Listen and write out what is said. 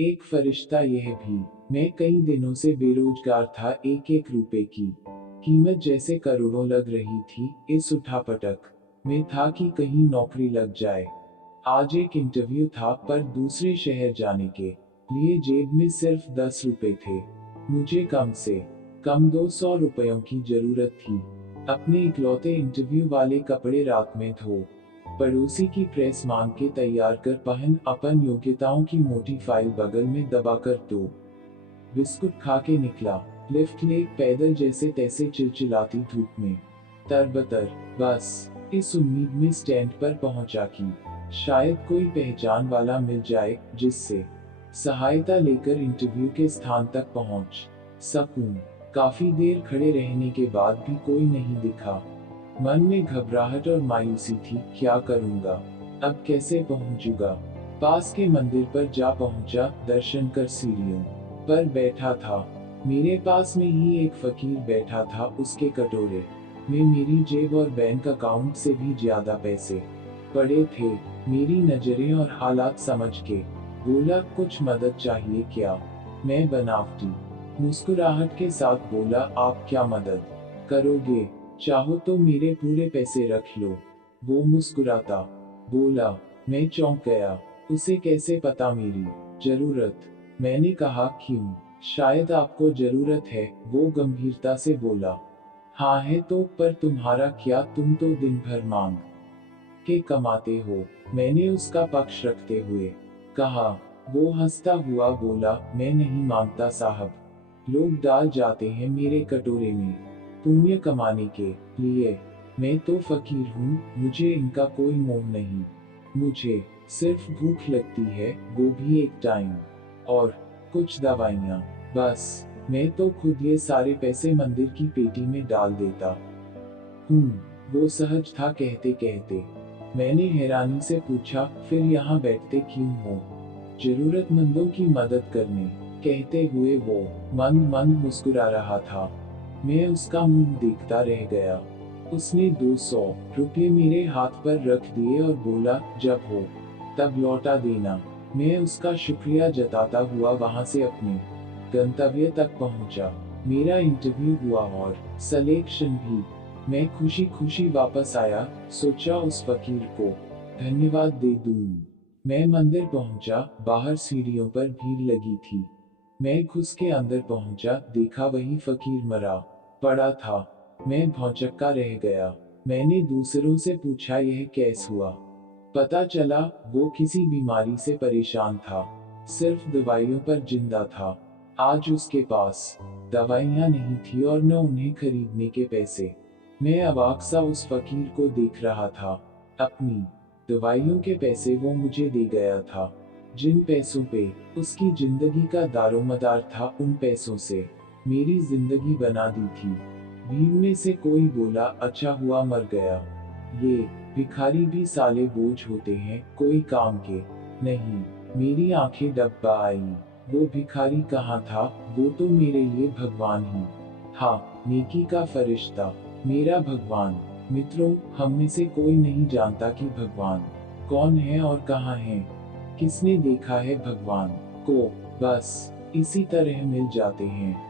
एक फरिश्ता यह भी। मैं कई दिनों से बेरोजगार था, एक एक रुपए की कीमत जैसे करोड़ों लग रही थी। इस उठापटक में था कि कहीं नौकरी लग जाए। आज एक इंटरव्यू था, पर दूसरे शहर जाने के लिए जेब में सिर्फ 10 रुपए थे। मुझे कम से कम 200 रुपयों की जरूरत थी। अपने इकलौते इंटरव्यू वाले कपड़े रात में धो पड़ोसी की प्रेस मांग के तैयार कर पहन, अपन योग्यताओं की मोटी फाइल बगल में दबाकर दो बिस्कुट खा के निकला। लिफ्ट ले, पैदल जैसे तैसे चिलचिलाती धूप में तरबतर। बस इस उम्मीद में स्टैंड पर पहुंचा कि शायद कोई पहचान वाला मिल जाए, जिससे सहायता लेकर इंटरव्यू के स्थान तक पहुंच सकूं। काफी देर खड़े रहने के बाद भी कोई नहीं दिखा। मन में घबराहट और मायूसी थी, क्या करूंगा, अब कैसे पहुंचूंगा। पास के मंदिर पर जा पहुंचा, दर्शन कर सीढ़ियों पर बैठा था। मेरे पास में ही एक फकीर बैठा था, उसके कटोरे में मेरी जेब और बैंक अकाउंट से भी ज्यादा पैसे पड़े थे। मेरी नजरें और हालात समझ के बोला, कुछ मदद चाहिए क्या। मैं बनावटी मुस्कुराहट के साथ बोला, आप क्या मदद करोगे, चाहो तो मेरे पूरे पैसे रख लो। वो मुस्कुराता बोला। मैं चौंक गया, उसे कैसे पता मेरी जरूरत। मैंने कहा, क्यों, शायद आपको जरूरत है। वो गंभीरता से बोला, हाँ है तो, पर तुम्हारा क्या, तुम तो दिन भर मांग के कमाते हो। मैंने उसका पक्ष रखते हुए कहा। वो हंसता हुआ बोला, मैं नहीं मांगता साहब, लोग डाल जाते हैं मेरे कटोरे में पुण्य कमाने के लिए। मैं तो फकीर हूँ, मुझे इनका कोई मोह नहीं। मुझे सिर्फ भूख लगती है, वो भी एक टाइम, और कुछ दवाइयाँ, बस। मैं तो खुद ये सारे पैसे मंदिर की पेटी में डाल देता हूँ। वो सहज था कहते कहते। मैंने हैरानी से पूछा, फिर यहाँ बैठते क्यों हो। जरूरतमंदों की मदद करने, कहते हुए वो मन मन मुस्कुरा रहा था। मैं उसका मुंह देखता रह गया। उसने 200 रुपये मेरे हाथ पर रख दिए और बोला, जब हो तब लौटा देना। मैं उसका शुक्रिया जताता हुआ वहां से अपने गंतव्य तक पहुंचा। मेरा इंटरव्यू हुआ और सिलेक्शन भी। मैं खुशी खुशी वापस आया, सोचा उस फकीर को धन्यवाद दे दूं। मैं मंदिर पहुंचा, बाहर सीढ़ियों पर भीड़ लगी थी। मैं घुस के अंदर पहुंचा, देखा वही फकीर मरा पड़ा था। मैं भौचक्का रह गया। मैंने दूसरों से पूछा, यह कैसे हुआ। पता चला वो किसी बीमारी से परेशान था, सिर्फ दवाइयों पर जिंदा था। आज उसके पास दवाइयां नहीं थी और न उन्हें खरीदने के पैसे। मैं अवाक सा उस फकीर को देख रहा था। अपनी दवाइयों के पैसे वो मुझे दे गया था। जिन पैसों पे उसकी जिंदगी का दारोमदार था, उन पैसों से मेरी जिंदगी बना दी थी। भीड़ में से कोई बोला, अच्छा हुआ मर गया। ये भिखारी भी साले बोझ होते हैं, कोई काम के नहीं। मेरी आंखें डब्बा आई। वो भिखारी कहाँ था, वो तो मेरे लिए भगवान ही था, नेकी का फरिश्ता, मेरा भगवान। मित्रों, हम में से कोई नहीं जानता कि भगवान कौन है और कहाँ है। किसने देखा है भगवान को, बस इसी तरह मिल जाते हैं।